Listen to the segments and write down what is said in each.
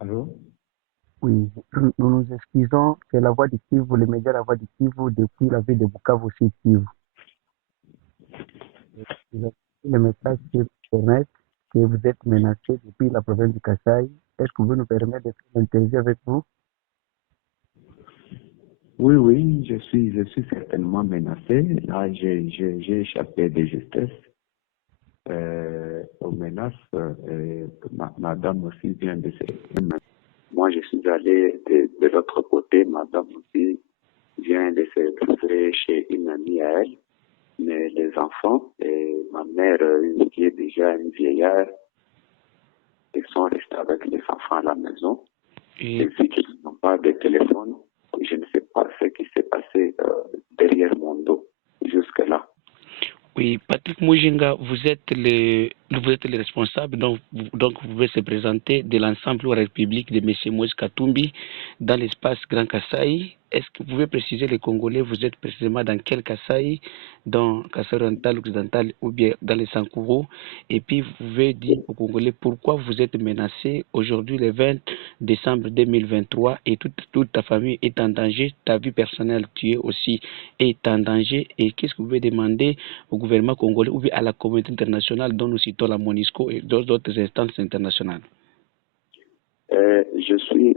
Allô? Oui, nous nous excusons, c'est la voix du Kivu, les médias La Voix du Kivu depuis la ville de Bukavu aussi Kivu. Vous avez le message sur Internet que vous êtes menacé depuis la province du Kasaï. Est-ce que vous nous permettez de faire une interview avec vous? Oui, oui, je suis certainement menacé. Là, j'ai échappé de justesse aux menaces. Madame aussi vient de se... Moi, je suis allé de l'autre côté. Madame aussi vient de se retrouver chez une amie à elle. Mais les enfants et ma mère, qui est déjà une vieillard, ils sont restés avec les enfants à la maison. Et Et vu qu'ils n'ont pas de téléphone, je ne sais pas ce qui s'est passé derrière mon dos jusque-là. oui, Patrick Mujinga, vous êtes le responsable, donc vous pouvez se présenter de l'ensemble république de M. Moïse Katumbi dans l'espace Grand Kasaï. Est-ce que vous pouvez préciser les Congolais, vous êtes précisément dans quel Kasaï, dans Kasaï oriental, occidental ou bien dans les Sankourou? Et puis vous pouvez dire aux Congolais pourquoi vous êtes menacé aujourd'hui le 20 décembre 2023 et toute ta famille est en danger, ta vie personnelle tu es aussi est en danger et qu'est-ce que vous pouvez demander au gouvernement congolais ou bien à la communauté internationale dont nous citons la MONUSCO et d'autres instances internationales? Je suis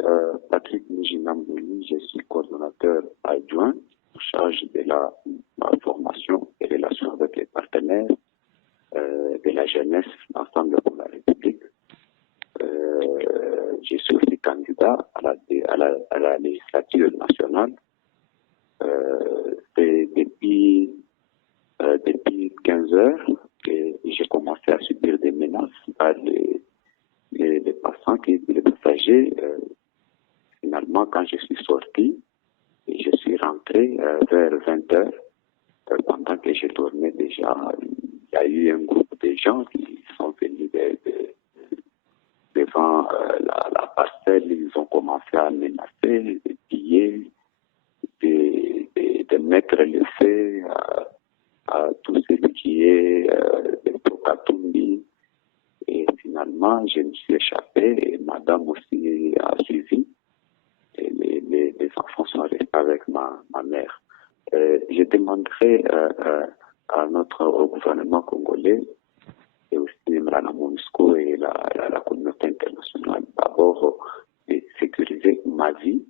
Patrick Mujinambouli, je suis coordonnateur adjoint en charge de la formation et relations avec les partenaires de la jeunesse ensemble pour la République. Je suis aussi candidat à la législature nationale. C'est depuis 15 heures que j'ai commencé à subir des menaces par les passants, les passagers. Finalement, quand je suis sorti, et je suis rentré vers 20 heures, pendant que je dormais déjà, il y a eu un groupe de gens qui sont venus devant la parcelle, ils ont commencé à menacer, de piller, de mettre le feu à tout ce qui est Tokatumbi. Et finalement, je me suis échappé et madame aussi a suivi. Et les enfants sont restés avec ma mère. Je demanderai au gouvernement congolais et aussi à la MONUSCO et la communauté internationale d'abord de sécuriser ma vie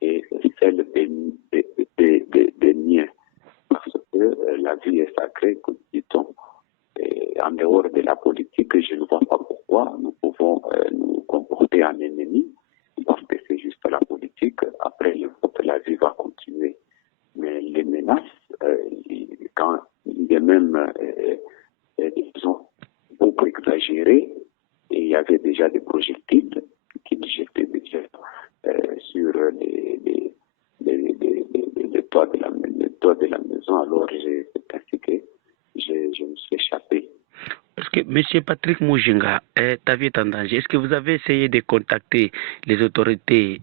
et celle des miens. Parce que la vie est sacrée, comme dit-on. Et en dehors de la politique, je ne vois pas pourquoi nous pouvons nous comporter en ennemis, parce que c'est juste la politique. Après, la vie va continuer. Mais les menaces, quand il y a même, ils ont beaucoup exagéré, et il y avait déjà des projectiles qui jetaient déjà sur les toits de la maison. Alors, c'est ainsi que je me suis échappé. Est-ce que, Monsieur Patrick Mujinga, ta vie est en danger. Est-ce que vous avez essayé de contacter les autorités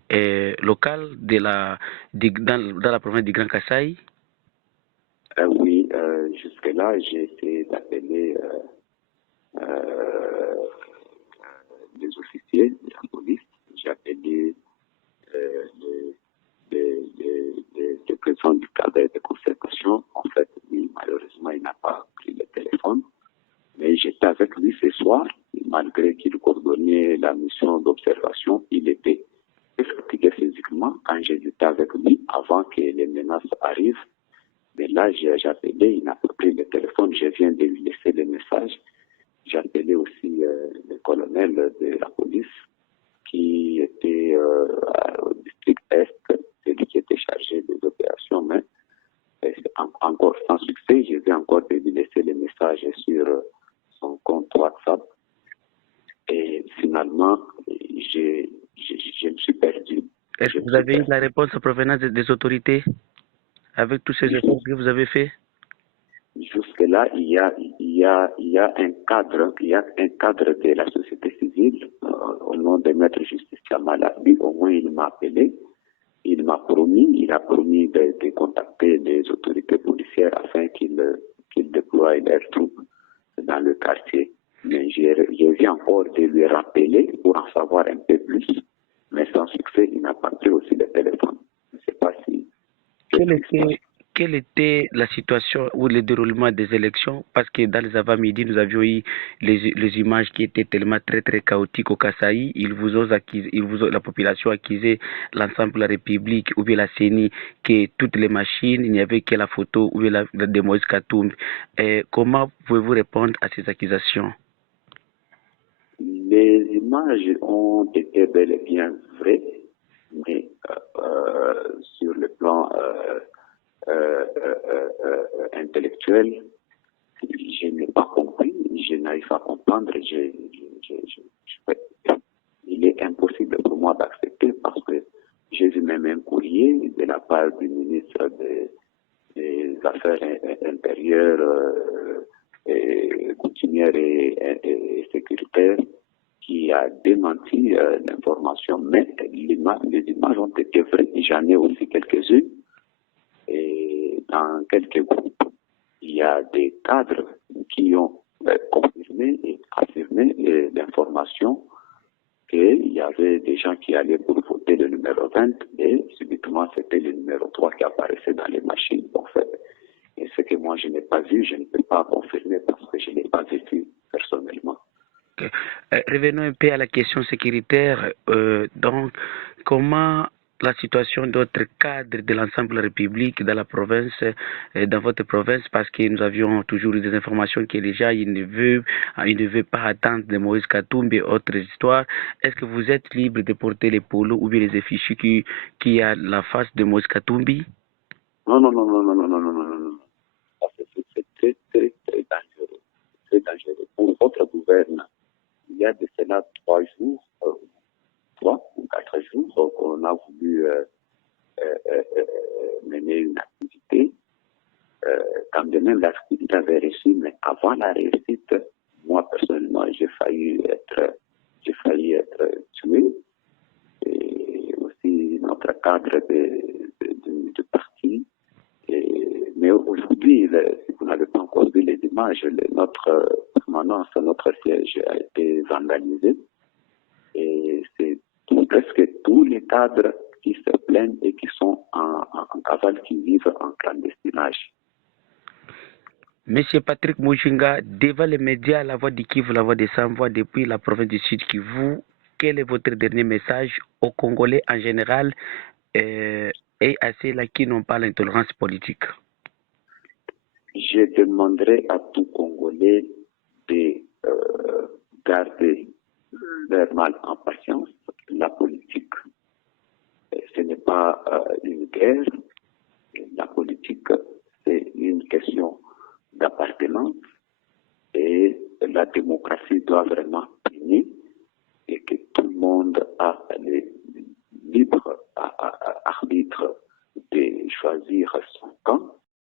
locales dans la province du Grand Kasaï? Oui, jusque-là, j'ai essayé d'appeler les officiers de la police. J'ai appelé le président du cadre de concertation. En fait, lui, malheureusement, il n'a pas pris le téléphone. Mais j'étais avec lui ce soir, malgré qu'il coordonnait la mission d'observation, il était fatigué physiquement quand j'étais avec lui avant que les menaces arrivent. Mais là, j'ai appelé, il n'a pas pris le téléphone, je viens de lui laisser le message. J'ai appelé aussi le colonel de la police qui était au district Est, celui qui était chargé des opérations, mais encore sans succès. Je vais encore de lui laisser le message sur son compte WhatsApp. Et finalement, je me suis perdu. Est-ce que vous avez eu la réponse provenant des autorités avec tous ces efforts que vous avez faits? Jusque-là, il y a un cadre de la société civile au nom de Maître Justice Kamalabi. Au moins, il m'a appelé. Il a promis de contacter les autorités policières afin qu'ils déploient leurs troupes dans le quartier. Mais je viens encore de lui rappeler pour en savoir un peu plus. Quelle était la situation ou le déroulement des élections? Parce que dans les avant-midi, nous avions eu les images qui étaient tellement très très chaotiques au Kasaï. La population accusait l'ensemble de la République ou bien la CENI que toutes les machines, il n'y avait que la photo ou bien la de Moïse Katumbi. Comment pouvez-vous répondre à ces accusations? Les images ont été bel et bien vraies, mais sur le plan intellectuel, je n'ai pas compris, je n'arrive pas à comprendre. Il est impossible pour moi d'accepter parce que j'ai vu même un courrier de la part du ministre des Affaires intérieures, coutumières et sécuritaires qui a démenti l'information, mais les images ont été vraies. J'en ai aussi quelques-unes. Et dans quelques groupes, il y a des cadres qui ont confirmé et affirmé l'information qu'il y avait des gens qui allaient pour voter le numéro 20 et subitement c'était le numéro 3 qui apparaissait dans les machines. En fait. Et ce que moi je n'ai pas vu, je ne peux pas confirmer parce que je n'ai pas vécu personnellement. Revenons un peu à la question sécuritaire. Donc, comment la situation d'autres cadres de l'ensemble de la République dans la province, dans votre province, parce que nous avions toujours eu des informations que les gens ils ne veulent pas attendre de Moïse Katumbi et autres histoires. Est-ce que vous êtes libre de porter les polos ou bien les affiches qui a la face de Moïse Katumbi? Non. C'est très, très, très dangereux. Très dangereux. Pour votre gouverne, il y a de cela 3 jours, 3 ou 4 jours, qu'on a voulu mener une activité. Quand même l'activité avait réussi, mais avant la réussite, moi personnellement, j'ai failli être tué. Et aussi notre cadre de parti. Mais aujourd'hui, si vous n'avez pas encore vu les images, notre permanence, notre siège a été vandalisé. Et c'est presque tous les cadres qui se plaignent et qui sont en cavale, qui vivent en clandestinage. Monsieur Patrick Mujinga, devant les médias, la voix du Kivu, la voix des sans-voix depuis la province du Sud Kivu, quel est votre dernier message aux Congolais en général et à ceux-là qui n'ont pas l'intolérance politique? Je demanderai à tout Congolais de garder leur mal en patience. La politique, ce n'est pas une guerre. La politique, c'est une question d'appartenance et la démocratie doit vraiment primer et que tout le monde a le libre arbitre de choisir son